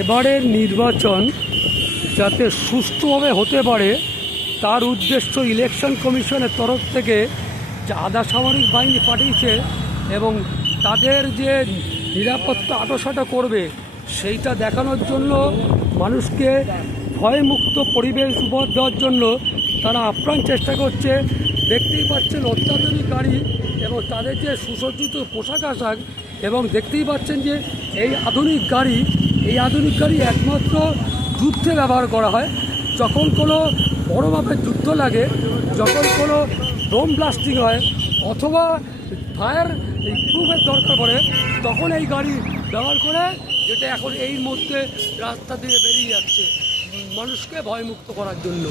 এবারের নির্বাচন যাতে সুষ্ঠুভাবে হতে পারে তার উদ্দেশ্য ইলেকশন কমিশনের তরফ থেকে যে আধা সামরিক বাহিনী পাঠিয়েছে এবং তাদের যে নিরাপত্তা আঁটোসাঁটো করবে সেইটা দেখানোর জন্য মানুষকে ভয়মুক্ত পরিবেশ উপহার দেওয়ার জন্য তারা আপ্রাণ চেষ্টা করছে। দেখতেই পাচ্ছেন অত্যাধুনিক গাড়ি এবং তাদের যে সুসজ্জিত পোশাক আশাক, এবং দেখতেই পাচ্ছেন যে এই আধুনিক গাড়ি একমাত্র যুদ্ধে ব্যবহার করা হয়। যখন কোনো বড় মাপের যুদ্ধ লাগে, যখন কোনো বোম ব্লাস্টিং হয় অথবা ফায়ার প্রুফের দরকার পড়ে, তখন এই গাড়ি ব্যবহার করে, যেটা এখন এই মধ্যে রাস্তা দিয়ে বেরিয়ে যাচ্ছে মানুষকে ভয়মুক্ত করার জন্য।